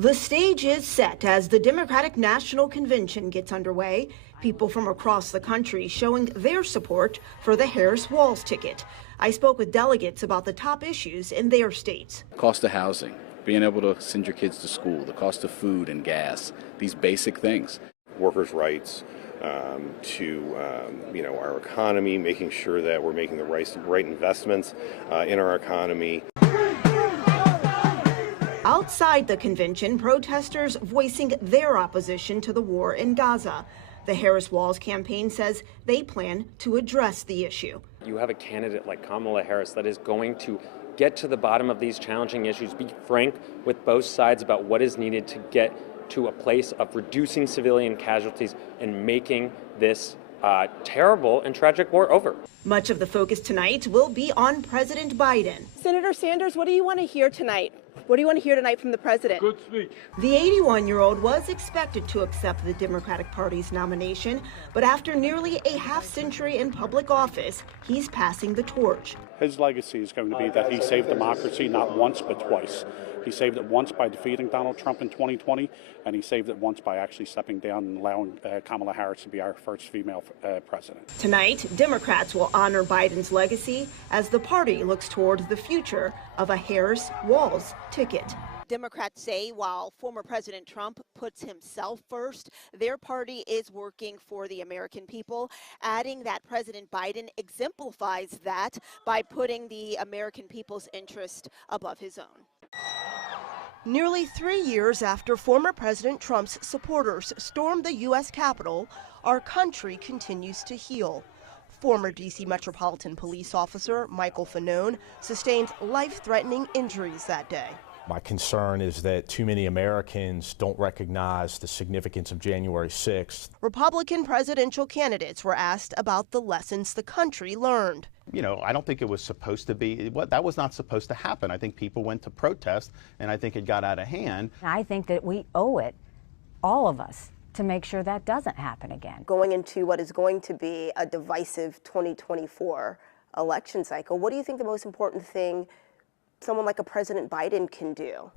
The stage is set as the Democratic National Convention gets underway. People from across the country showing their support for the Harris-Walz ticket. I spoke with delegates about the top issues in their states. Cost of housing, being able to send your kids to school, the cost of food and gas, these basic things. Workers' rights, to our economy, making sure that we're making the right investments in our economy. Outside the convention, protesters voicing their opposition to the war in Gaza. The Harris-Walz campaign says they plan to address the issue. You have a candidate like Kamala Harris that is going to get to the bottom of these challenging issues, be frank with both sides about what is needed to get to a place of reducing civilian casualties and making this terrible and tragic war over. Much of the focus tonight will be on President Biden. Senator Sanders, what do you want to hear tonight? What do you want to hear tonight from the president? Good speech. The 81-year-old was expected to accept the Democratic Party's nomination, but after nearly a half-century in public office, he's passing the torch. His legacy is going to be that he saved democracy not once but twice. He saved it once by defeating Donald Trump in 2020, and he saved it once by actually stepping down and allowing Kamala Harris to be our first female president. Tonight, Democrats will honor Biden's legacy as the party looks toward the future of a Harris-Walz ticket. Democrats say while former President Trump puts himself first, their party is working for the American people, adding that President Biden exemplifies that by putting the American people's interest above his own. Nearly 3 years after former President Trump's supporters stormed the U.S. Capitol, our country continues to heal. Former D.C. Metropolitan Police Officer Michael Fanone sustained life-threatening injuries that day. My concern is that too many Americans don't recognize the significance of January 6th. Republican presidential candidates were asked about the lessons the country learned. You know, I don't think it was supposed to be, that was not supposed to happen. I think people went to protest, and I think it got out of hand. I think that we owe it, all of us, to make sure that doesn't happen again. Going into what is going to be a divisive 2024 election cycle, what do you think the most important thing someone like a President Biden can do?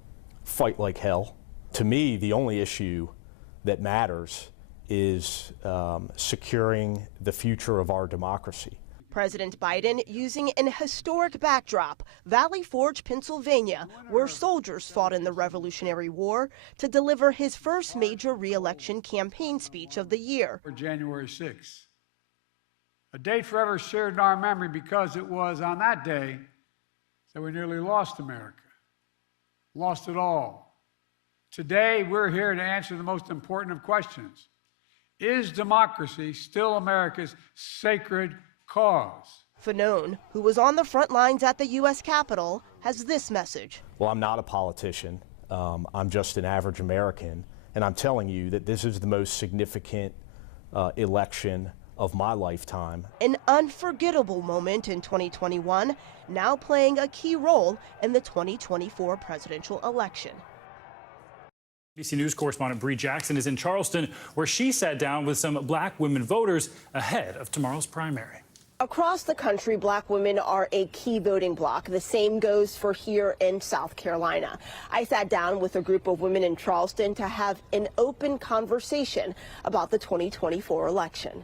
Fight like hell. To me, the only issue that matters is securing the future of our democracy. President Biden using an historic backdrop, Valley Forge, Pennsylvania, where soldiers fought in the Revolutionary War, to deliver his first major re-election campaign speech of the year. For January 6th, a date forever shared in our memory because it was on that day that we nearly lost America, lost it all. Today, we're here to answer the most important of questions. Is democracy still America's sacred cause? Fanone, who was on the front lines at the U.S. Capitol, has this message. Well, I'm not a politician. I'm just an average American, and I'm telling you that this is the most significant election of my lifetime. An unforgettable moment in 2021, now playing a key role in the 2024 presidential election. ABC News correspondent Brie Jackson is in Charleston, where she sat down with some black women voters ahead of tomorrow's primary. Across the country, black women are a key voting bloc. The same goes for here in South Carolina. I sat down with a group of women in Charleston to have an open conversation about the 2024 election.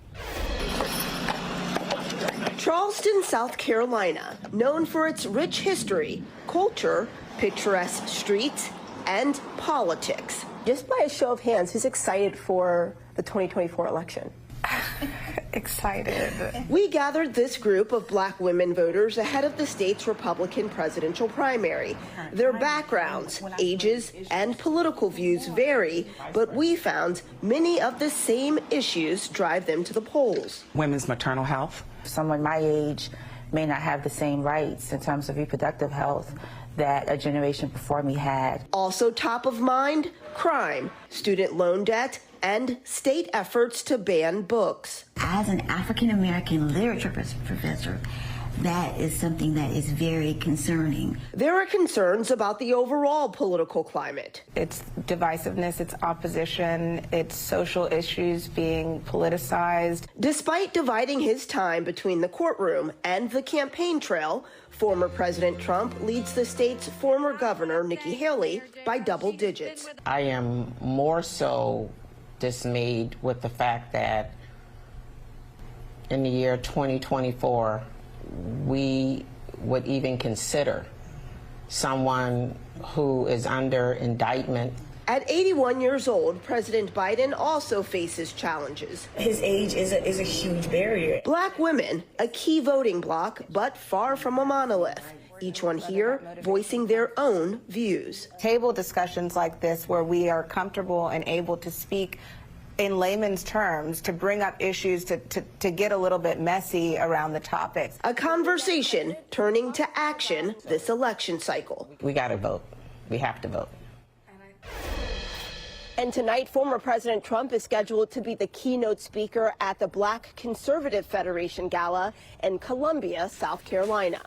Charleston, South Carolina, known for its rich history, culture, picturesque streets, and politics. Just by a show of hands, who's excited for the 2024 election? Excited. We gathered this group of black women voters ahead of the state's Republican presidential primary. Their backgrounds, ages, and political views vary, but we found many of the same issues drive them to the polls. Women's maternal health. Someone my age may not have the same rights in terms of reproductive health that a generation before me had. Also top of mind, crime, student loan debt, and state efforts to ban books. As an African-American literature professor, that is something that is very concerning. There are concerns about the overall political climate. It's divisiveness, it's opposition, it's social issues being politicized. Despite dividing his time between the courtroom and the campaign trail, former President Trump leads the state's former governor, Nikki Haley, by double digits. I am more so dismayed with the fact that in the year 2024, we would even consider someone who is under indictment. At 81 years old, President Biden also faces challenges. His age is a huge barrier. Black women, a key voting bloc, but far from a monolith. Each one here voicing their own views. Table discussions like this where we are comfortable and able to speak in layman's terms, to bring up issues, to get a little bit messy around the topics. A conversation turning to action this election cycle. We got to vote. We have to vote. And tonight, former President Trump is scheduled to be the keynote speaker at the Black Conservative Federation Gala in Columbia, South Carolina.